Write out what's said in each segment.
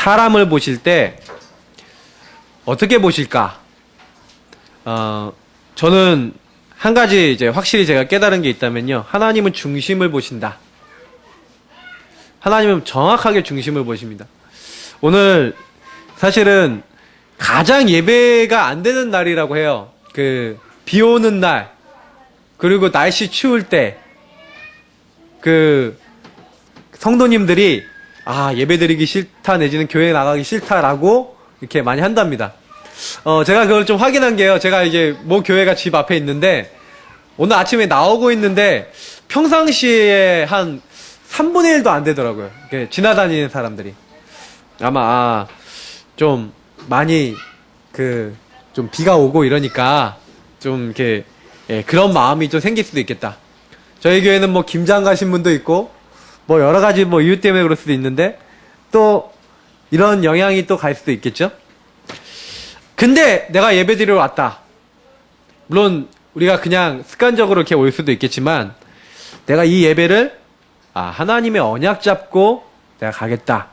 사람을 보실 때 어떻게 보실까? 저는 한 가지 이제 확실히 제가 깨달은 게 있다면요. 하나님은 중심을 보신다. 하나님은 정확하게 중심을 보십니다. 오늘 사실은 가장 예배가 안 되는 날이라고 해요. 비 오는 날, 그리고 날씨 추울 때, 성도님들이, 예배 드리기 싫다, 내지는 교회 나가기 싫다라고 이렇게 많이 한답니다. 제가 그걸 좀 확인한 게요. 제가 이제 교회가 집 앞에 있는데, 오늘 아침에 나오고 있는데, 평상시에 한 3분의 1도 안 되더라고요. 이렇게 지나다니는 사람들이. 아마, 좀 많이, 좀 비가 오고 이러니까, 좀 이렇게, 그런 마음이 좀 생길 수도 있겠다. 저희 교회는 김장 가신 분도 있고, 여러 가지 이유 때문에 그럴 수도 있는데, 또, 이런 영향이 또 갈 수도 있겠죠? 근데 내가 예배 드리러 왔다. 물론, 우리가 그냥 습관적으로 이렇게 올 수도 있겠지만, 내가 이 예배를, 하나님의 언약 잡고 내가 가겠다.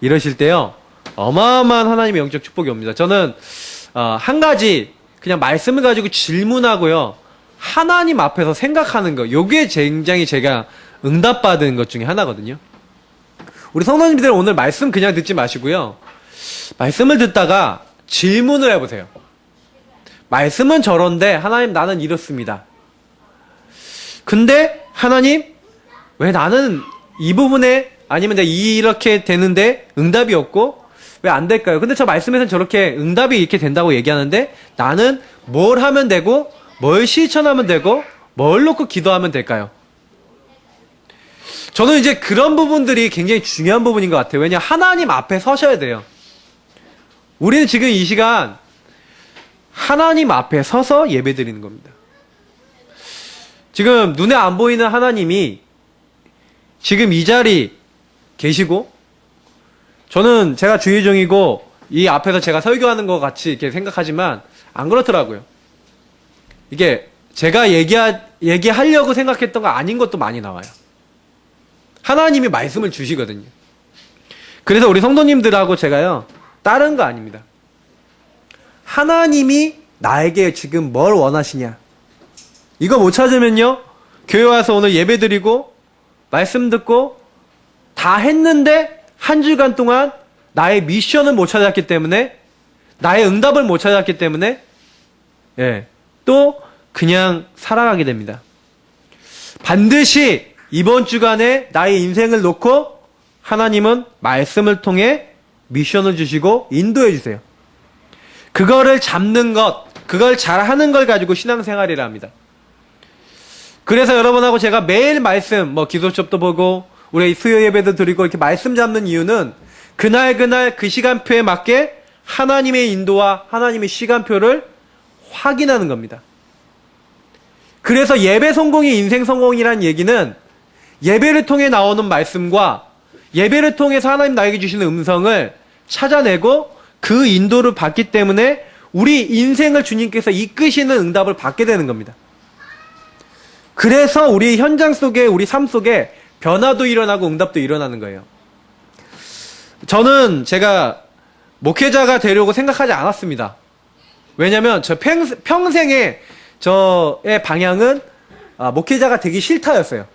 이러실 때요, 어마어마한 하나님의 영적 축복이 옵니다. 저는, 한 가지, 그냥 말씀을 가지고 질문하고요, 하나님 앞에서 생각하는 거, 요게 굉장히 제가 응답받은 것 중에 하나거든요. 우리 성도님들 오늘 말씀 그냥 듣지 마시고요. 말씀을 듣다가 질문을 해보세요. 말씀은 저런데 하나님 나는 이렇습니다. 근데 하나님 왜 나는 이 부분에 아니면 내가 이렇게 되는데 응답이 없고 왜 안 될까요? 근데 저 말씀에서는 저렇게 응답이 이렇게 된다고 얘기하는데 나는 뭘 하면 되고 뭘 실천하면 되고 뭘 놓고 기도하면 될까요? 저는 이제 그런 부분들이 굉장히 중요한 부분인 것 같아요. 왜냐 하나님 앞에 서셔야 돼요. 우리는 지금 이 시간 하나님 앞에 서서 예배 드리는 겁니다. 지금 눈에 안 보이는 하나님이 지금 이 자리 계시고 저는 제가 주의 종이고 이 앞에서 제가 설교하는 것 같이 이렇게 생각하지만 안 그렇더라고요. 이게 제가 얘기하려고 생각했던 거 아닌 것도 많이 나와요. 하나님이 말씀을 주시거든요. 그래서 우리 성도님들하고 제가요, 다른 거 아닙니다. 하나님이 나에게 지금 뭘 원하시냐. 이거 못 찾으면요, 교회 와서 오늘 예배 드리고, 말씀 듣고, 다 했는데, 한 주간 동안 나의 미션을 못 찾았기 때문에, 나의 응답을 못 찾았기 때문에, 또 그냥 살아가게 됩니다. 반드시 이번 주간에 나의 인생을 놓고 하나님은 말씀을 통해 미션을 주시고 인도해 주세요. 그거를 잡는 것, 그걸 잘하는 걸 가지고 신앙생활이라 합니다. 그래서 여러분하고 제가 매일 말씀, 기도 수업도 보고 우리 수요 예배도 드리고 이렇게 말씀 잡는 이유는 그날 그 시간표에 맞게 하나님의 인도와 하나님의 시간표를 확인하는 겁니다. 그래서 예배 성공이 인생 성공이라는 얘기는 예배를 통해 나오는 말씀과 예배를 통해서 하나님 나에게 주시는 음성을 찾아내고 그 인도를 받기 때문에 우리 인생을 주님께서 이끄시는 응답을 받게 되는 겁니다. 그래서 우리 현장 속에, 우리 삶 속에 변화도 일어나고 응답도 일어나는 거예요. 저는 제가 목회자가 되려고 생각하지 않았습니다. 왜냐면 저 평생에 저의 방향은 목회자가 되기 싫다였어요.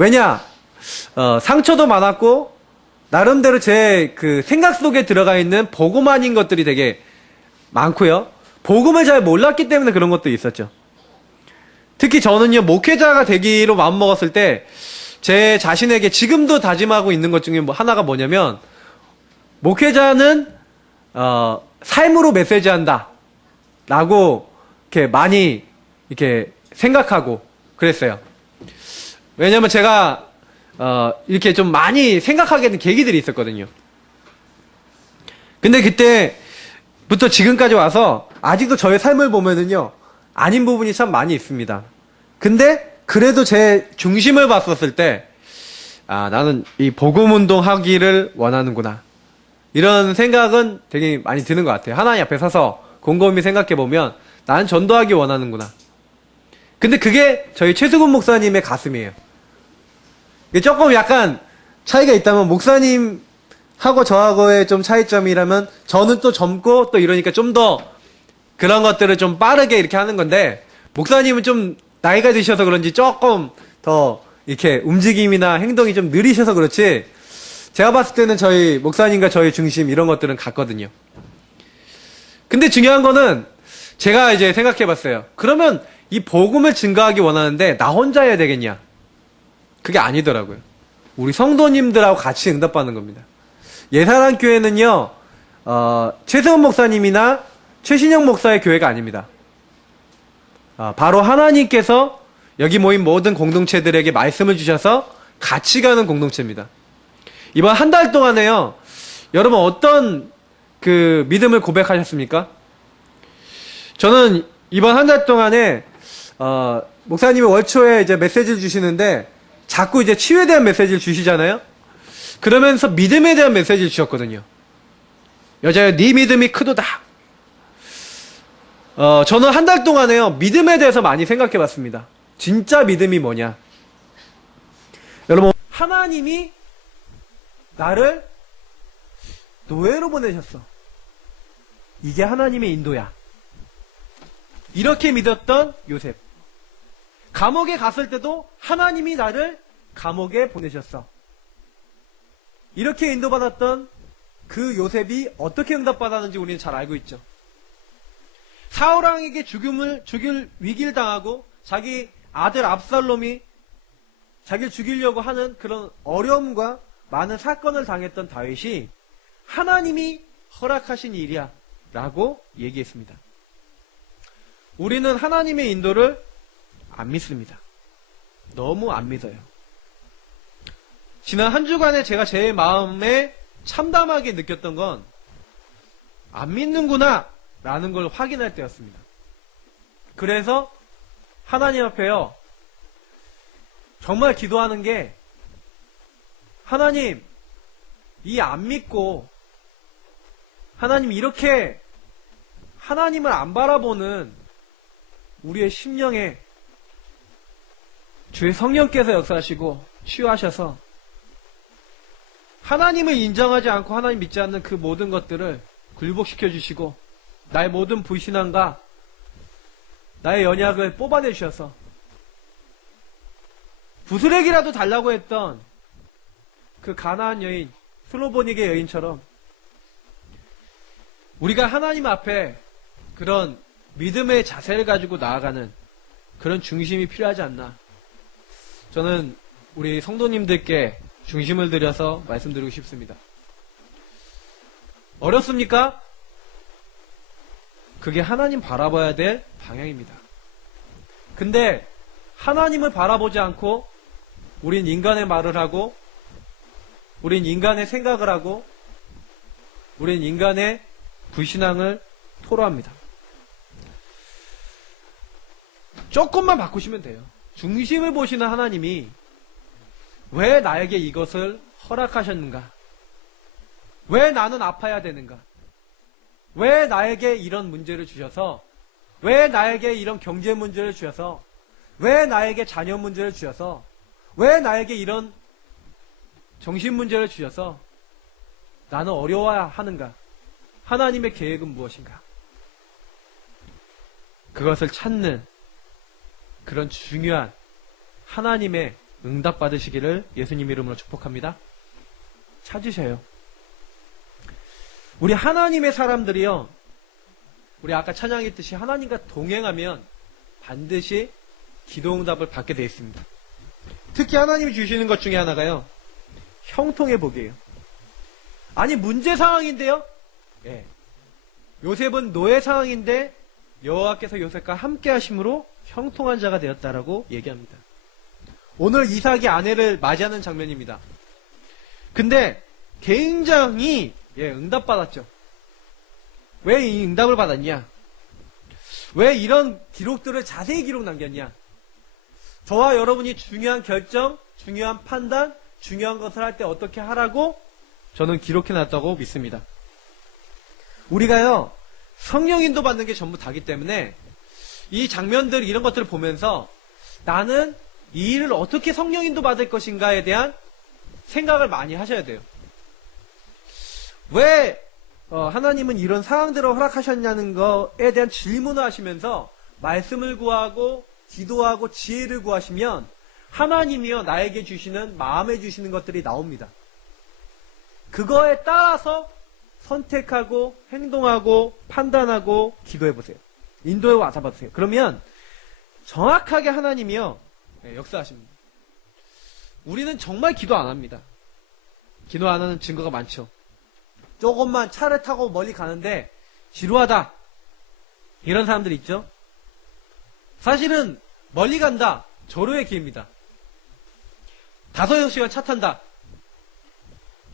왜냐, 상처도 많았고, 나름대로 제 생각 속에 들어가 있는 복음 아닌 것들이 되게 많고요. 복음을 잘 몰랐기 때문에 그런 것도 있었죠. 특히 저는요, 목회자가 되기로 마음먹었을 때, 제 자신에게 지금도 다짐하고 있는 것 중에 하나가 뭐냐면, 목회자는, 삶으로 메시지한다. 라고, 이렇게 많이, 이렇게 생각하고 그랬어요. 왜냐면 제가 이렇게 좀 많이 생각하게 된 계기들이 있었거든요. 근데 그때부터 지금까지 와서 아직도 저의 삶을 보면은요, 아닌 부분이 참 많이 있습니다. 근데 그래도 제 중심을 봤었을 때 나는 이 복음 운동 하기를 원하는구나. 이런 생각은 되게 많이 드는 것 같아요. 하나님 앞에 서서 곰곰이 생각해 보면 나는 전도하기 원하는구나. 근데 그게 저희 최수근 목사님의 가슴이에요. 조금 약간 차이가 있다면 목사님 하고 저하고의 좀 차이점이라면 저는 또 젊고 또 이러니까 좀 더 그런 것들을 좀 빠르게 이렇게 하는 건데 목사님은 좀 나이가 드셔서 그런지 조금 더 이렇게 움직임이나 행동이 좀 느리셔서 그렇지 제가 봤을 때는 저희 목사님과 저희 중심 이런 것들은 같거든요. 근데 중요한 거는 제가 이제 생각해 봤어요. 그러면 이 복음을 증거하기 원하는데 나 혼자 해야 되겠냐? 그게 아니더라고요. 우리 성도님들하고 같이 응답받는 겁니다. 예사랑교회는요, 최승원 목사님이나 최신영 목사의 교회가 아닙니다. 바로 하나님께서 여기 모인 모든 공동체들에게 말씀을 주셔서 같이 가는 공동체입니다. 이번 한 달 동안에요, 여러분 어떤 그 믿음을 고백하셨습니까? 저는 이번 한 달 동안에, 목사님이 월초에 이제 메시지를 주시는데, 자꾸 이제 치유에 대한 메시지를 주시잖아요? 그러면서 믿음에 대한 메시지를 주셨거든요. 여자여, 네 믿음이 크도다. 저는 한 달 동안에요, 믿음에 대해서 많이 생각해 봤습니다. 진짜 믿음이 뭐냐? 여러분, 하나님이 나를 노예로 보내셨어. 이게 하나님의 인도야. 이렇게 믿었던 요셉. 감옥에 갔을 때도 하나님이 나를 감옥에 보내셨어. 이렇게 인도받았던 그 요셉이 어떻게 응답받았는지 우리는 잘 알고 있죠. 사울왕에게 죽일 위기를 당하고 자기 아들 압살롬이 자기를 죽이려고 하는 그런 어려움과 많은 사건을 당했던 다윗이 하나님이 허락하신 일이야 라고 얘기했습니다. 우리는 하나님의 인도를 안 믿습니다. 너무 안 믿어요. 지난 한 주간에 제가 제 마음에 참담하게 느꼈던 건 안 믿는구나 라는 걸 확인할 때였습니다. 그래서 하나님 앞에요, 정말 기도하는 게, 하나님, 이 안 믿고 하나님 이렇게 하나님을 안 바라보는 우리의 심령에 주의 성령께서 역사하시고 치유하셔서 하나님을 인정하지 않고 하나님 믿지 않는 그 모든 것들을 굴복시켜 주시고 나의 모든 불신앙과 나의 연약을 뽑아내 주셔서 부스렉이라도 달라고 했던 그 가나안 여인, 슬로보닉의 여인처럼 우리가 하나님 앞에 그런 믿음의 자세를 가지고 나아가는 그런 중심이 필요하지 않나. 저는 우리 성도님들께 중심을 들여서 말씀드리고 싶습니다. 어렵습니까? 그게 하나님 바라봐야 될 방향입니다. 근데 하나님을 바라보지 않고 우린 인간의 말을 하고 우린 인간의 생각을 하고 우린 인간의 불신앙을 토로합니다. 조금만 바꾸시면 돼요. 중심을 보시는 하나님이 왜 나에게 이것을 허락하셨는가? 왜 나는 아파야 되는가? 왜 나에게 이런 문제를 주셔서, 왜 나에게 이런 경제 문제를 주셔서, 왜 나에게 자녀 문제를 주셔서, 왜 나에게 이런 정신 문제를 주셔서 나는 어려워야 하는가? 하나님의 계획은 무엇인가? 그것을 찾는 그런 중요한 하나님의 응답 받으시기를 예수님 이름으로 축복합니다. 찾으셔요. 우리 하나님의 사람들이요, 우리 아까 찬양했듯이 하나님과 동행하면 반드시 기도 응답을 받게 되어 있습니다. 특히 하나님이 주시는 것 중에 하나가요, 형통의 복이에요. 아니, 문제 상황인데요? 예. 요셉은 노예 상황인데 여호와께서 요셉과 함께 하심으로 형통한 자가 되었다라고 얘기합니다. 오늘 이삭이 아내를 맞이하는 장면입니다. 근데 굉장히 응답받았죠. 왜 이 응답을 받았냐? 왜 이런 기록들을 자세히 기록 남겼냐? 저와 여러분이 중요한 결정, 중요한 판단, 중요한 것을 할 때 어떻게 하라고 저는 기록해놨다고 믿습니다. 우리가요, 성령 인도 받는 게 전부 다기 때문에 이 장면들, 이런 것들을 보면서 나는 이 일을 어떻게 성령 인도 받을 것인가에 대한 생각을 많이 하셔야 돼요. 왜 하나님은 이런 상황들을 허락하셨냐는 거에 대한 질문을 하시면서 말씀을 구하고 기도하고 지혜를 구하시면 하나님이요 나에게 주시는 마음에 주시는 것들이 나옵니다. 그거에 따라서 선택하고 행동하고 판단하고 기도해보세요. 인도에 와서 봐주세요. 그러면 정확하게 하나님이요 역사하십니다. 우리는 정말 기도 안 합니다. 기도 안 하는 증거가 많죠. 조금만 차를 타고 멀리 가는데 지루하다 이런 사람들 있죠. 사실은 멀리 간다 절호의 기회입니다. 5-6시간 차 탄다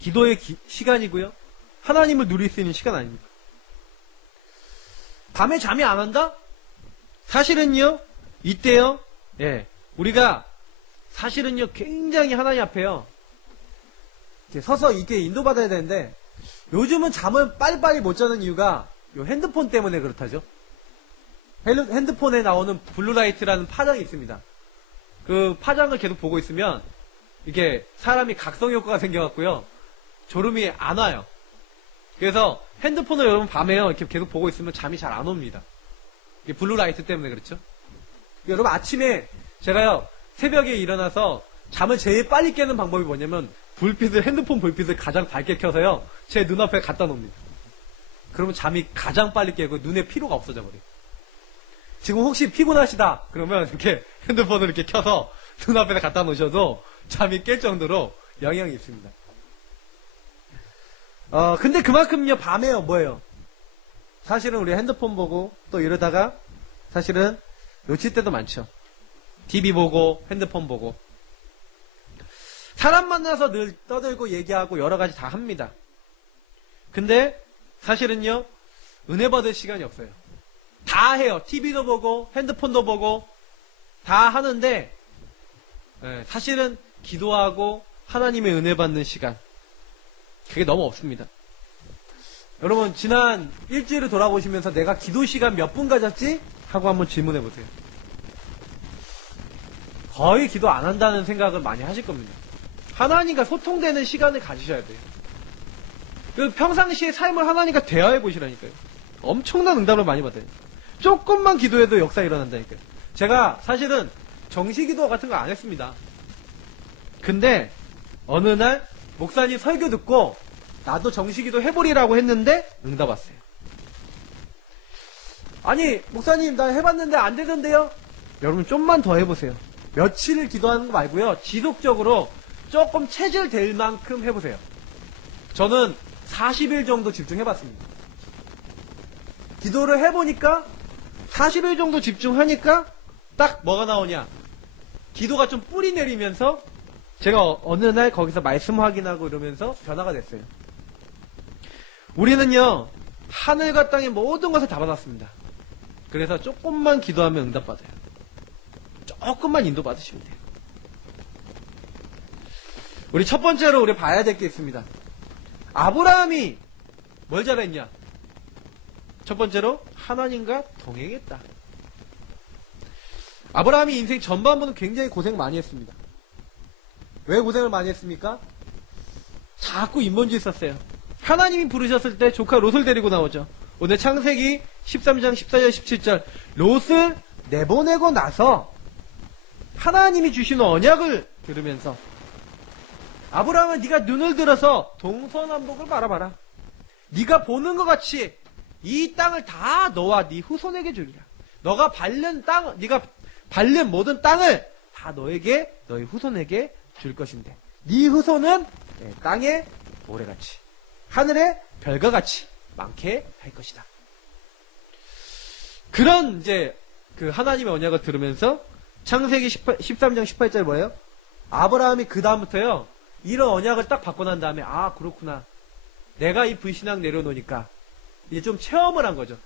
기도의 시간이고요. 하나님을 누릴 수 있는 시간 아닙니다. 밤에 잠이 안 온다? 사실은요 이때요 우리가 사실은요 굉장히 하나님 앞에요 이렇게 서서 이렇게 인도받아야 되는데 요즘은 잠을 빨리빨리 못 자는 이유가 요 핸드폰 때문에 그렇다죠. 핸드폰에 나오는 블루라이트라는 파장이 있습니다. 그 파장을 계속 보고 있으면 이게 사람이 각성 효과가 생겨갖고요 졸음이 안 와요. 그래서 핸드폰을 여러분 밤에요 이렇게 계속 보고 있으면 잠이 잘 안 옵니다. 이게 블루라이트 때문에 그렇죠. 여러분 아침에 제가요 새벽에 일어나서 잠을 제일 빨리 깨는 방법이 뭐냐면 핸드폰 불빛을 가장 밝게 켜서요 제 눈앞에 갖다 놓습니다. 그러면 잠이 가장 빨리 깨고 눈에 피로가 없어져 버려요. 지금 혹시 피곤하시다 그러면 이렇게 핸드폰을 이렇게 켜서 눈앞에 갖다 놓으셔도 잠이 깰 정도로 영향이 있습니다. 근데 그만큼요 밤에요 뭐예요? 사실은 우리 핸드폰 보고 또 이러다가 사실은 놓칠 때도 많죠. TV 보고 핸드폰 보고 사람 만나서 늘 떠들고 얘기하고 여러 가지 다 합니다. 근데 사실은요 은혜 받을 시간이 없어요. 다 해요. TV도 보고 핸드폰도 보고 다 하는데 사실은 기도하고 하나님의 은혜 받는 시간 그게 너무 없습니다. 여러분 지난 일주일을 돌아보시면서 내가 기도 시간 몇 분 가졌지? 하고 한번 질문해 보세요. 거의 기도 안 한다는 생각을 많이 하실 겁니다. 하나님과 소통되는 시간을 가지셔야 돼요. 평상시에 삶을 하나님과 대화해 보시라니까요. 엄청난 응답을 많이 받아요. 조금만 기도해도 역사 일어난다니까요. 제가 사실은 정시기도 같은 거 안 했습니다. 근데 어느 날 목사님 설교 듣고 나도 정시기도 해보리라고 했는데 응답 왔어요. 아니 목사님 나 해봤는데 안 되던데요? 여러분 좀만 더 해보세요. 며칠을 기도하는 거 말고요 지속적으로 조금 체질 될 만큼 해보세요. 저는 40일 정도 집중해봤습니다. 기도를 해보니까 40일 정도 집중하니까 딱 뭐가 나오냐 기도가 좀 뿌리 내리면서 제가 어느 날 거기서 말씀 확인하고 이러면서 변화가 됐어요. 우리는요 하늘과 땅의 모든 것을 다 받았습니다. 그래서 조금만 기도하면 응답받아요. 조금만 인도받으시면 돼요. 우리 첫 번째로 우리 봐야 될 게 있습니다. 아브라함이 뭘 잘했냐? 첫 번째로 하나님과 동행했다. 아브라함이 인생 전반부는 굉장히 고생 많이 했습니다. 왜 고생을 많이 했습니까? 자꾸 인본주의 썼어요. 하나님이 부르셨을 때 조카 롯을 데리고 나오죠. 오늘 창세기 13장 14절 17절 롯을 내보내고 나서 하나님이 주신 언약을 들으면서 아브라함은 네가 눈을 들어서 동서남북을 바라봐라. 네가 보는 것 같이 이 땅을 다 너와 네 후손에게 주리라. 너가 밟는 땅, 네가 밟는 모든 땅을 다 너에게 너희 후손에게 줄 것인데 네 후손은 땅의 모래같이 하늘의 별과 같이 많게 할 것이다. 그런 이제 그 하나님의 언약을 들으면서 창세기 13장 18절 뭐예요? 아브라함이 그 다음부터요 이런 언약을 딱 받고 난 다음에 아 그렇구나 내가 이 불신앙 내려놓으니까 이제 좀 체험을 한 거죠.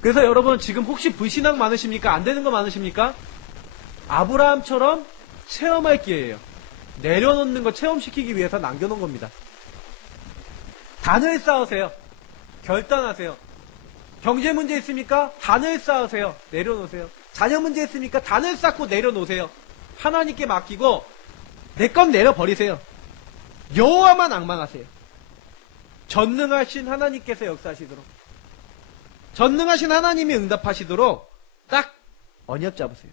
그래서 여러분 지금 혹시 불신앙 많으십니까? 안 되는 거 많으십니까? 아브라함처럼 체험할 기회예요. 내려놓는 거 체험시키기 위해서 남겨놓은 겁니다. 단을 쌓으세요. 결단하세요. 경제 문제 있습니까? 단을 쌓으세요. 내려놓으세요. 자녀 문제 있습니까? 단을 쌓고 내려놓으세요. 하나님께 맡기고 내 건 내려버리세요. 여호와만 앙망하세요. 전능하신 하나님께서 역사하시도록, 전능하신 하나님이 응답하시도록 딱 언약 잡으세요.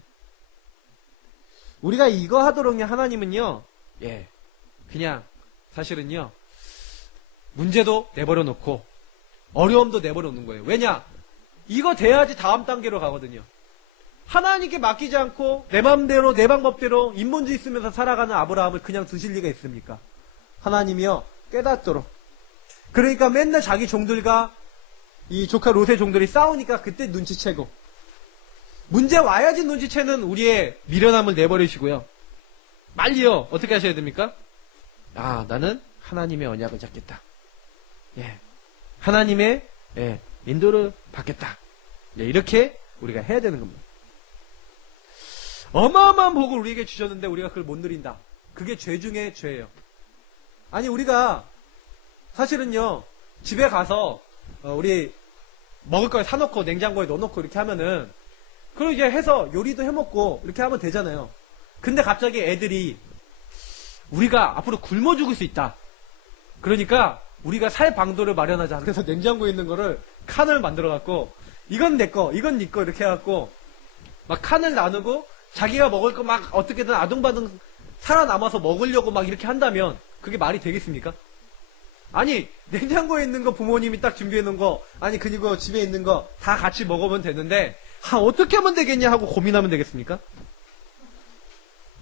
우리가 이거 하도록요, 하나님은요, 그냥 사실은요, 문제도 내버려 놓고 어려움도 내버려 놓는 거예요. 왜냐? 이거 돼야지 다음 단계로 가거든요. 하나님께 맡기지 않고 내 맘대로 내 방법대로 인본주의 쓰면서 살아가는 아브라함을 그냥 두실 리가 있습니까? 하나님이요, 깨닫도록. 그러니까 맨날 자기 종들과 이 조카 롯의 종들이 싸우니까 그때 눈치채고, 문제 와야지 눈치채는 우리의 미련함을 내버리시고요, 빨리요 어떻게 하셔야 됩니까? 나는 하나님의 언약을 잡겠다. 하나님의 인도를 받겠다. 이렇게 우리가 해야 되는 겁니다. 어마어마한 복을 우리에게 주셨는데 우리가 그걸 못 누린다. 그게 죄 중에 죄예요. 아니, 우리가 사실은요, 집에 가서 우리 먹을 걸 사놓고 냉장고에 넣어놓고 이렇게 하면은, 그리고 이제 해서 요리도 해먹고 이렇게 하면 되잖아요. 근데 갑자기 애들이 우리가 앞으로 굶어 죽을 수 있다. 그러니까 우리가 살 방도를 마련하자. 그래서 냉장고에 있는 거를 칸을 만들어갖고, 이건 내 거, 이건 네 거 이렇게 해갖고 막 칸을 나누고 자기가 먹을 거 막 어떻게든 아둥바둥 살아남아서 먹으려고 막 이렇게 한다면 그게 말이 되겠습니까? 아니, 냉장고에 있는 거 부모님이 딱 준비해 놓은 거, 아니 그리고 집에 있는 거 다 같이 먹으면 되는데, 어떻게 하면 되겠냐 하고 고민하면 되겠습니까?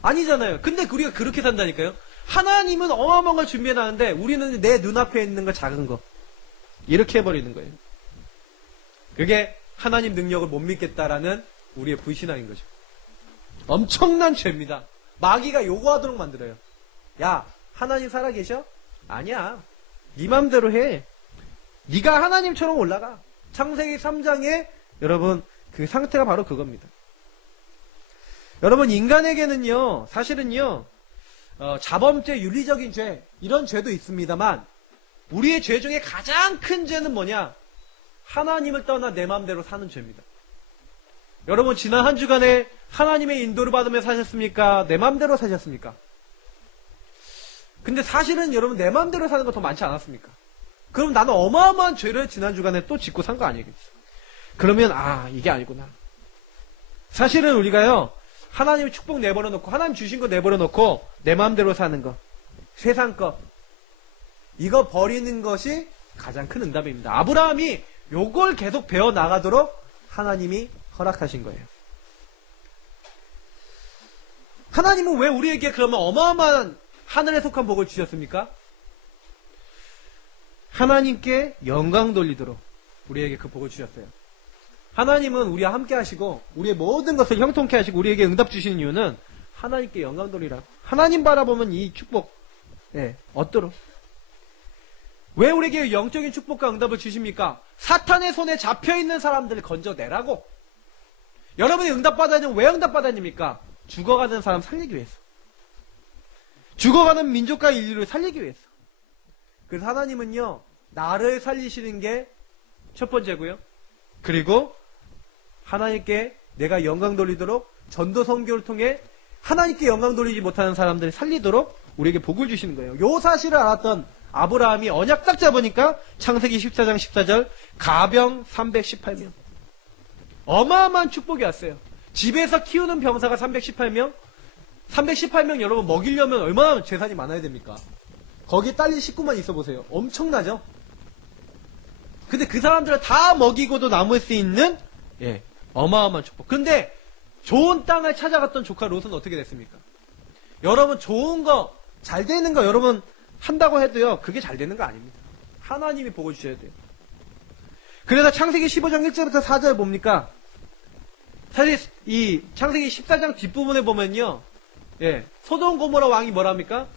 아니잖아요. 근데 우리가 그렇게 산다니까요. 하나님은 어마어마한 걸 준비해 놨는데 우리는 내 눈앞에 있는 거, 작은 거 이렇게 해버리는 거예요. 그게 하나님 능력을 못 믿겠다라는 우리의 불신앙인 거죠. 엄청난 죄입니다. 마귀가 요구하도록 만들어요. 야, 하나님 살아계셔? 아니야. 네 맘대로 해. 네가 하나님처럼 올라가. 창세기 3장에 여러분 그 상태가 바로 그겁니다. 여러분, 인간에게는요, 사실은요, 자범죄, 윤리적인 죄, 이런 죄도 있습니다만, 우리의 죄 중에 가장 큰 죄는 뭐냐? 하나님을 떠나 내 마음대로 사는 죄입니다. 여러분, 지난 한 주간에 하나님의 인도를 받으며 사셨습니까? 내 마음대로 사셨습니까? 근데 사실은 여러분, 내 마음대로 사는 거 더 많지 않았습니까? 그럼 나는 어마어마한 죄를 지난 주간에 또 짓고 산 거 아니겠어? 그러면 이게 아니구나. 사실은 우리가요, 하나님의 축복 내버려 놓고, 하나님 주신 거 내버려 놓고 내 마음대로 사는 거, 세상 거, 이거 버리는 것이 가장 큰 응답입니다. 아브라함이 요걸 계속 배워 나가도록 하나님이 허락하신 거예요. 하나님은 왜 우리에게 그러면 어마어마한 하늘에 속한 복을 주셨습니까? 하나님께 영광 돌리도록 우리에게 그 복을 주셨어요. 하나님은 우리와 함께 하시고 우리의 모든 것을 형통케 하시고 우리에게 응답 주시는 이유는 하나님께 영광 돌리라고. 하나님 바라보면 이 축복 얻도록. 왜 우리에게 영적인 축복과 응답을 주십니까? 사탄의 손에 잡혀있는 사람들을 건져내라고. 여러분이 응답받아야 되면 왜 응답받아야됩니까? 죽어가는 사람 살리기 위해서. 죽어가는 민족과 인류를 살리기 위해서. 그래서 하나님은요, 나를 살리시는 게 첫 번째고요. 그리고 하나님께 내가 영광 돌리도록 전도 선교를 통해 하나님께 영광 돌리지 못하는 사람들을 살리도록 우리에게 복을 주시는 거예요. 요 사실을 알았던 아브라함이 언약 딱 잡으니까 창세기 14장 14절 가병 318명. 어마어마한 축복이 왔어요. 집에서 키우는 병사가 318명? 318명 여러분 먹이려면 얼마나 재산이 많아야 됩니까? 거기에 딸린 식구만 있어 보세요. 엄청나죠? 근데 그 사람들을 다 먹이고도 남을 수 있는 어마어마한 축복. 근데 좋은 땅을 찾아갔던 조카 롯은 어떻게 됐습니까? 여러분, 좋은 거, 잘 되는 거 여러분 한다고 해도요, 그게 잘 되는 거 아닙니다. 하나님이 복을 주셔야 돼요. 그래서 창세기 15장 1절부터 4절 봅니까? 사실 이 창세기 14장 뒷부분에 보면요, 소돔 고모라 왕이 뭐랍니까?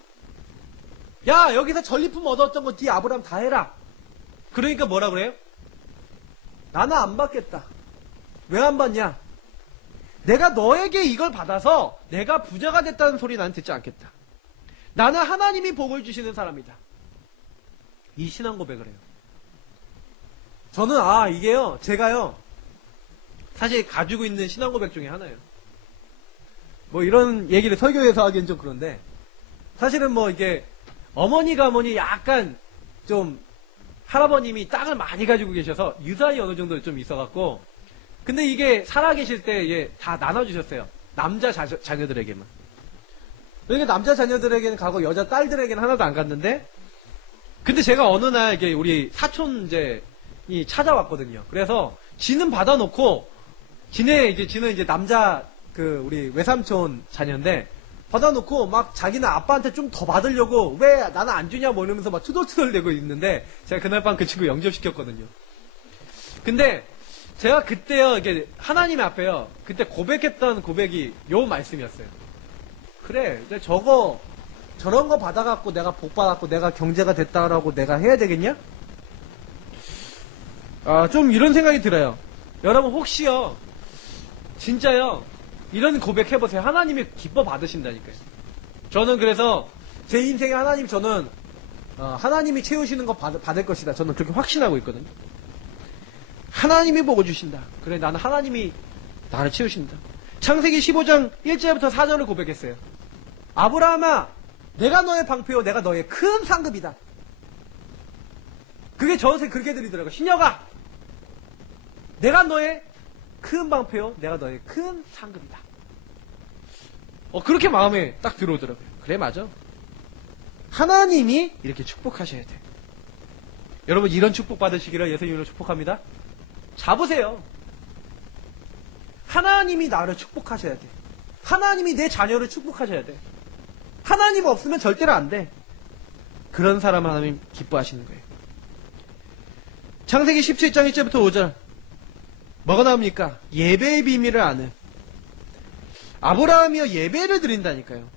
야, 여기서 전리품 얻었던 거 네 아브라함 다 해라. 그러니까 뭐라 그래요? 나는 안 받겠다. 왜 안 받냐? 내가 너에게 이걸 받아서 내가 부자가 됐다는 소리 나는 듣지 않겠다. 나는 하나님이 복을 주시는 사람이다. 이 신앙 고백을 해요. 저는 이게요, 제가요, 사실 가지고 있는 신앙 고백 중에 하나예요. 뭐 이런 얘기를 설교에서 하기엔 좀 그런데, 사실은 뭐 이게 어머니 가머니 약간 좀 할아버님이 땅을 많이 가지고 계셔서 유산이 어느 정도 좀 있어갖고, 근데 이게 살아계실 때 다 나눠주셨어요. 남자 자녀들에게만. 그러니까 남자 자녀들에게는 가고 여자 딸들에게는 하나도 안 갔는데, 근데 제가 어느 날 이게 우리 사촌이 찾아왔거든요. 그래서 지는 받아놓고, 지는 이제 남자 우리 외삼촌 자녀인데, 받아놓고 막 자기는 아빠한테 좀 더 받으려고 왜 나는 안 주냐 뭐 이러면서 막 투덜투덜 대고 있는데, 제가 그날 밤 그 친구 영접시켰거든요. 근데 제가 그때요, 이게 하나님 앞에요, 그때 고백했던 고백이 요 말씀이었어요. 그래, 저런 거 받아갖고 내가 복 받았고 내가 경제가 됐다라고 내가 해야 되겠냐? 좀 이런 생각이 들어요. 여러분 혹시요, 진짜요, 이런 고백 해보세요. 하나님이 기뻐 받으신다니까요. 저는 그래서 제 인생에 저는 하나님이 채우시는 거 받을 것이다. 저는 그렇게 확신하고 있거든요. 하나님이 보고 주신다. 그래, 나는 하나님이 나를 채우신다. 창세기 15장 1절부터 4절을 고백했어요. 아브라함아, 내가 너의 방패요, 내가 너의 큰 상급이다. 그게 저한테 그렇게 들리더라고요. 신혁아, 내가 너의 큰 방패요, 내가 너의 큰 상급이다. 그렇게 마음에 딱 들어오더라고요. 그래, 맞아. 하나님이 이렇게 축복하셔야 돼. 여러분, 이런 축복 받으시기를 예수님으로 축복합니다. 잡으세요. 하나님이 나를 축복하셔야 돼. 하나님이 내 자녀를 축복하셔야 돼. 하나님 없으면 절대로 안 돼. 그런 사람 하나님 기뻐하시는 거예요. 창세기 17장 1절부터 5절. 뭐가 나옵니까? 예배의 비밀을 아는. 아브라함이요, 예배를 드린다니까요.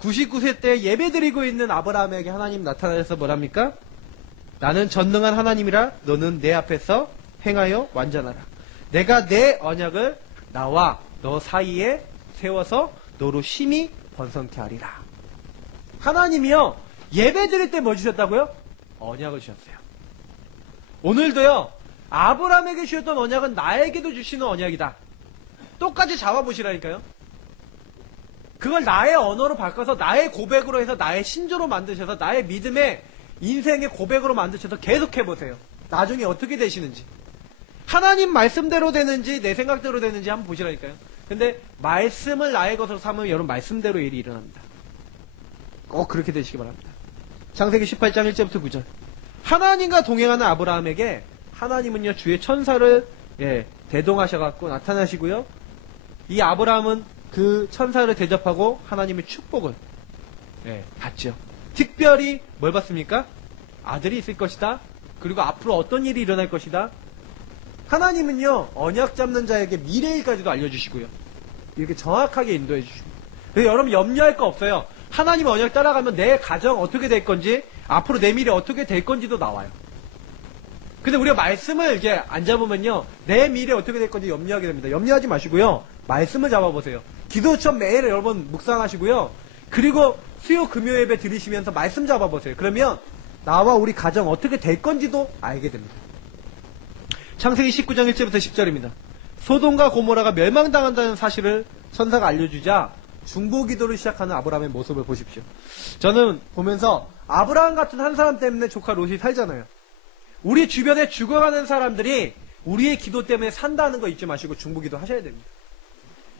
99세 때 예배 드리고 있는 아브라함에게 하나님 나타나셔서 뭐랍니까? 나는 전능한 하나님이라 너는 내 앞에서 행하여 완전하라. 내가 내 언약을 나와 너 사이에 세워서 너로 심히 번성케 하리라. 하나님이요, 예배 드릴 때 뭐 주셨다고요? 언약을 주셨어요. 오늘도요, 아브라함에게 주셨던 언약은 나에게도 주시는 언약이다. 똑같이 잡아보시라니까요. 그걸 나의 언어로 바꿔서 나의 고백으로 해서 나의 신조로 만드셔서 나의 믿음의 인생의 고백으로 만드셔서 계속 해보세요. 나중에 어떻게 되시는지. 하나님 말씀대로 되는지 내 생각대로 되는지 한번 보시라니까요. 근데 말씀을 나의 것으로 삼으면 여러분 말씀대로 일이 일어납니다. 꼭 그렇게 되시기 바랍니다. 창세기 18장 1절부터 9절. 하나님과 동행하는 아브라함에게 하나님은요, 주의 천사를 대동하셔갖고 나타나시고요, 이 아브라함은 그 천사를 대접하고 하나님의 축복을 받죠. 특별히 뭘 받습니까? 아들이 있을 것이다. 그리고 앞으로 어떤 일이 일어날 것이다. 하나님은요, 언약 잡는 자에게 미래일까지도 알려주시고요, 이렇게 정확하게 인도해 주십니다. 그래서 여러분 염려할 거 없어요. 하나님 언약 따라가면 내 가정 어떻게 될 건지, 앞으로 내 미래 어떻게 될 건지도 나와요. 근데 우리가 말씀을 이제 안 잡으면요, 내 미래 어떻게 될 건지 염려하게 됩니다. 염려하지 마시고요, 말씀을 잡아보세요. 기도처럼 매일 여러분 묵상하시고요, 그리고 수요 금요 예배 드리시면서 말씀 잡아보세요. 그러면 나와 우리 가정 어떻게 될 건지도 알게 됩니다. 창세기 19장 1절부터 10절입니다. 소돔과 고모라가 멸망당한다는 사실을 천사가 알려주자 중보기도를 시작하는 아브라함의 모습을 보십시오. 저는 보면서 아브라함 같은 한 사람 때문에 조카 롯이 살잖아요. 우리 주변에 죽어가는 사람들이 우리의 기도 때문에 산다는 거 잊지 마시고 중보기도 하셔야 됩니다.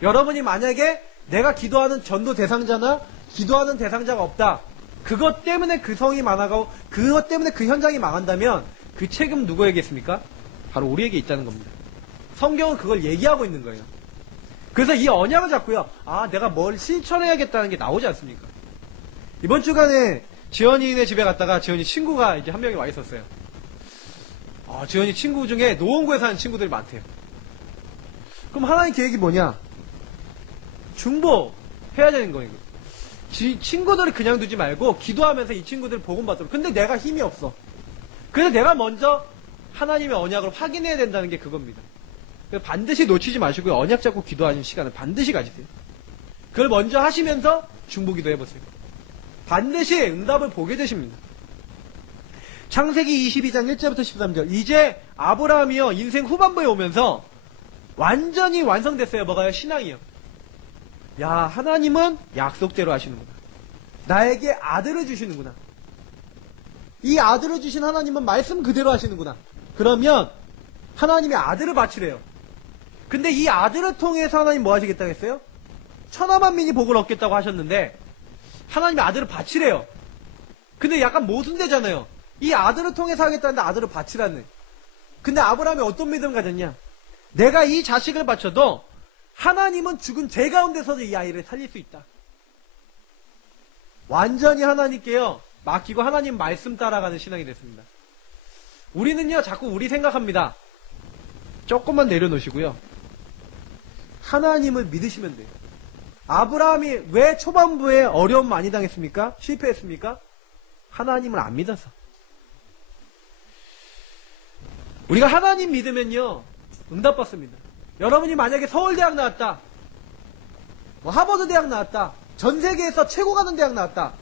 여러분이 만약에 내가 기도하는 전도 대상자나 기도하는 대상자가 없다, 그것 때문에 그 성이 망하고 그것 때문에 그 현장이 망한다면 그 책임 누구에게 있습니까? 바로 우리에게 있다는 겁니다. 성경은 그걸 얘기하고 있는 거예요. 그래서 이 언약을 잡고요, 내가 뭘 실천해야겠다는 게 나오지 않습니까? 이번 주간에 지연이네 집에 갔다가 지연이 친구가 이제 한 명이 와 있었어요. 지연이 친구 중에 노원구에 사는 친구들이 많대요. 그럼 하나님 계획이 뭐냐? 중보 해야 되는 거예요. 친구들을 그냥 두지 말고 기도하면서 이 친구들을 복음받도록. 근데 내가 힘이 없어. 그래서 내가 먼저 하나님의 언약을 확인해야 된다는 게 그겁니다. 반드시 놓치지 마시고요, 언약 잡고 기도하는 시간을 반드시 가지세요. 그걸 먼저 하시면서 중보기도 해보세요. 반드시 응답을 보게 되십니다. 창세기 22장 1절부터 13절. 이제 아브라함이요, 인생 후반부에 오면서 완전히 완성됐어요. 뭐가요? 신앙이요. 야, 하나님은 약속대로 하시는구나. 나에게 아들을 주시는구나. 이 아들을 주신 하나님은 말씀 그대로 하시는구나. 그러면 하나님이 아들을 바치래요. 근데 이 아들을 통해서 하나님 뭐 하시겠다고 했어요? 천하만민이 복을 얻겠다고 하셨는데 하나님이 아들을 바치래요. 근데 약간 모순되잖아요. 이 아들을 통해서 하겠다는데 아들을 바치라는. 근데 아브라함이 어떤 믿음을 가졌냐? 내가 이 자식을 바쳐도 하나님은 죽은 제 가운데서도 이 아이를 살릴 수 있다. 완전히 하나님께요 맡기고 하나님 말씀 따라가는 신앙이 됐습니다. 우리는요 자꾸 우리 생각합니다. 조금만 내려놓으시고요. 하나님을 믿으시면 돼요. 아브라함이 왜 초반부에 어려움 많이 당했습니까? 실패했습니까? 하나님을 안 믿어서. 우리가 하나님 믿으면요 응답받습니다. 여러분이 만약에 서울대학 나왔다, 뭐 하버드 대학 나왔다, 전 세계에서 최고 가는 대학 나왔다,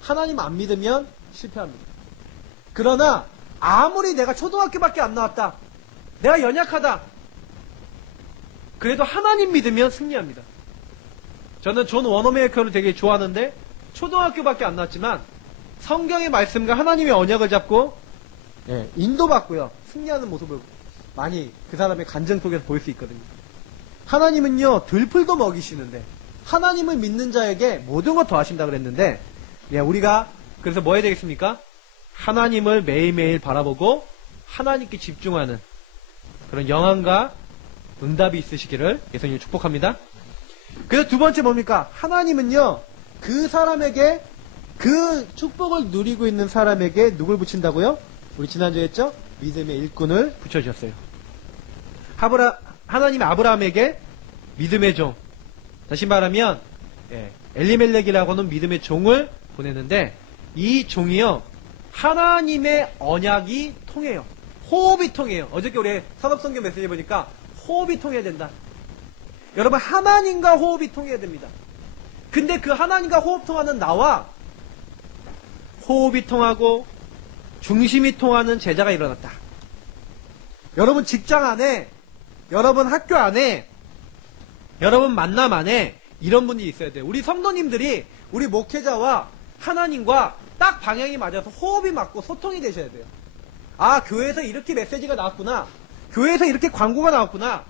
하나님 안 믿으면 실패합니다. 그러나 아무리 내가 초등학교밖에 안 나왔다, 내가 연약하다, 그래도 하나님 믿으면 승리합니다. 저는 존 워너메이커를 되게 좋아하는데 초등학교밖에 안 나왔지만 성경의 말씀과 하나님의 언약을 잡고 인도받고요 승리하는 모습을 많이 그 사람의 간증 속에서 볼 수 있거든요. 하나님은요 들풀도 먹이시는데 하나님을 믿는 자에게 모든 것 더하신다 그랬는데 우리가 그래서 뭐 해야 되겠습니까? 하나님을 매일매일 바라보고 하나님께 집중하는 그런 영안과 응답이 있으시기를 예수님 축복합니다. 그래서 두 번째 뭡니까? 하나님은요 그 사람에게 그 축복을 누리고 있는 사람에게 누굴 붙인다고요? 우리 지난주에 했죠? 믿음의 일꾼을 붙여주셨어요. 하나님이 아브라함에게 믿음의 종, 다시 말하면 엘리멜렉이라고 하는 믿음의 종을 보냈는데 이 종이요 하나님의 언약이 통해요. 호흡이 통해요. 어저께 우리 산업성경 메시지 보니까 호흡이 통해야 된다. 여러분 하나님과 호흡이 통해야 됩니다. 근데 그 하나님과 호흡 통하는 나와 호흡이 통하고 중심이 통하는 제자가 일어났다. 여러분 직장 안에, 여러분 학교 안에, 여러분 만남 안에 이런 분이 있어야 돼요. 우리 성도님들이 우리 목회자와 하나님과 딱 방향이 맞아서 호흡이 맞고 소통이 되셔야 돼요. 아, 교회에서 이렇게 메시지가 나왔구나. 교회에서 이렇게 광고가 나왔구나.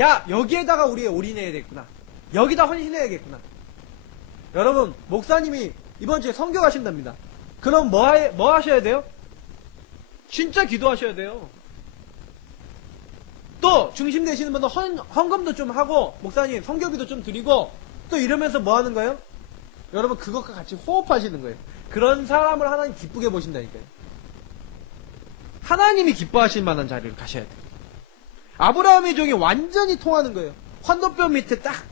야, 여기에다가 우리 올인해야겠구나. 여기다 헌신해야겠구나. 여러분, 목사님이 이번 주에 선교 가신답니다. 그럼 뭐 하셔야 돼요? 진짜 기도하셔야 돼요. 또 중심 되시는 분은 헌금도 좀 하고 목사님 선교비도 좀 드리고 또 이러면서 뭐 하는 거예요? 여러분 그것과 같이 호흡하시는 거예요. 그런 사람을 하나님 기쁘게 보신다니까요. 하나님이 기뻐하실 만한 자리를 가셔야 돼요. 아브라함의 종이 완전히 통하는 거예요. 환도뼈 밑에 딱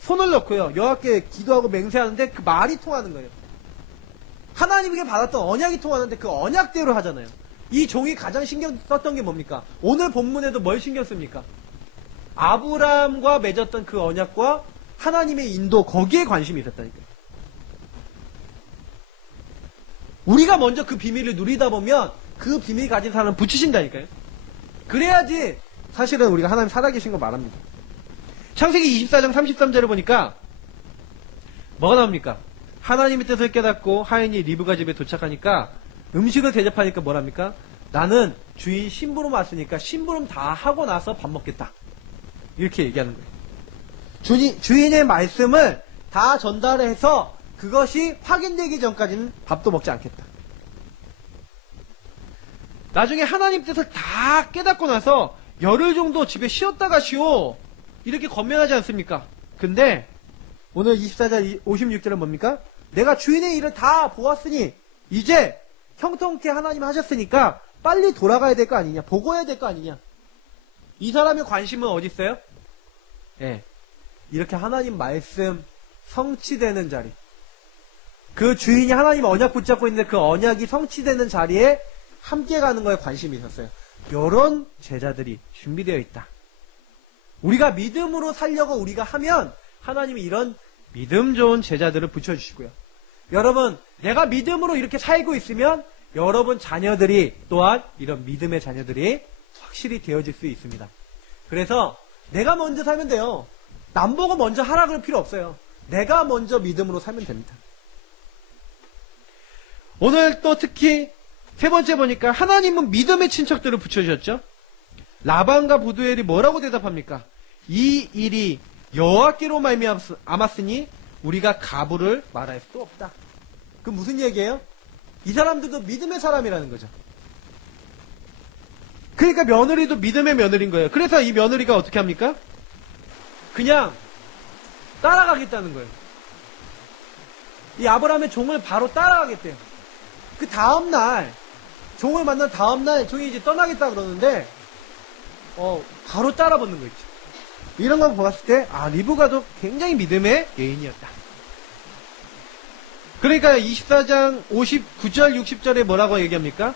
손을 넣고요. 여호와께 기도하고 맹세하는데 그 말이 통하는 거예요. 하나님에게 받았던 언약이 통하는데 그 언약대로 하잖아요. 이 종이 가장 신경 썼던 게 뭡니까? 오늘 본문에도 뭘 신경 씁니까? 아브라함과 맺었던 그 언약과 하나님의 인도, 거기에 관심이 있었다니까요. 우리가 먼저 그 비밀을 누리다 보면 그 비밀 가진 사람을 붙이신다니까요. 그래야지 사실은 우리가 하나님 살아계신 거 말합니다. 창세기 24장 33절을 보니까 뭐가 나옵니까? 하나님의 뜻을 깨닫고 하인이 리브가 집에 도착하니까 음식을 대접하니까 뭐랍니까? 나는 주인 심부름 왔으니까 심부름 다 하고 나서 밥 먹겠다. 이렇게 얘기하는 거예요. 주인의 말씀을 다 전달해서 그것이 확인되기 전까지는 밥도 먹지 않겠다. 나중에 하나님 뜻을 다 깨닫고 나서 열흘 정도 집에 쉬었다가 쉬어. 이렇게 건면하지 않습니까? 근데 오늘 24절 56절은 뭡니까? 내가 주인의 일을 다 보았으니 이제 형통케 하나님 하셨으니까 빨리 돌아가야 될 거 아니냐, 보고해야 될 거 아니냐. 이 사람의 관심은 어디 있어요? 이렇게 하나님 말씀 성취되는 자리, 그 주인이 하나님 언약 붙잡고 있는데 그 언약이 성취되는 자리에 함께 가는 거에 관심이 있었어요. 이런 제자들이 준비되어 있다. 우리가 믿음으로 살려고 우리가 하면 하나님이 이런 믿음 좋은 제자들을 붙여주시고요. 여러분, 내가 믿음으로 이렇게 살고 있으면 여러분 자녀들이 또한 이런 믿음의 자녀들이 확실히 되어질 수 있습니다. 그래서 내가 먼저 살면 돼요. 남 보고 먼저 하라 그럴 필요 없어요. 내가 먼저 믿음으로 살면 됩니다. 오늘 또 특히 세 번째 보니까 하나님은 믿음의 친척들을 붙여주셨죠. 라반과 부두엘이 뭐라고 대답합니까? 이 일이 여호와께로 말미암았으니 우리가 가부를 말할 수 없다. 그 무슨 얘기예요? 이 사람들도 믿음의 사람이라는 거죠. 그러니까 며느리도 믿음의 며느리인 거예요. 그래서 이 며느리가 어떻게 합니까? 그냥 따라가겠다는 거예요. 이 아브라함의 종을 바로 따라가겠대요. 그 다음날, 종을 만난 다음날 종이 이제 떠나겠다 그러는데, 바로 따라붙는 거 있죠. 이런 거 봤을 때, 리브가도 굉장히 믿음의 여인이었다. 그러니까 24장 59절, 60절에 뭐라고 얘기합니까?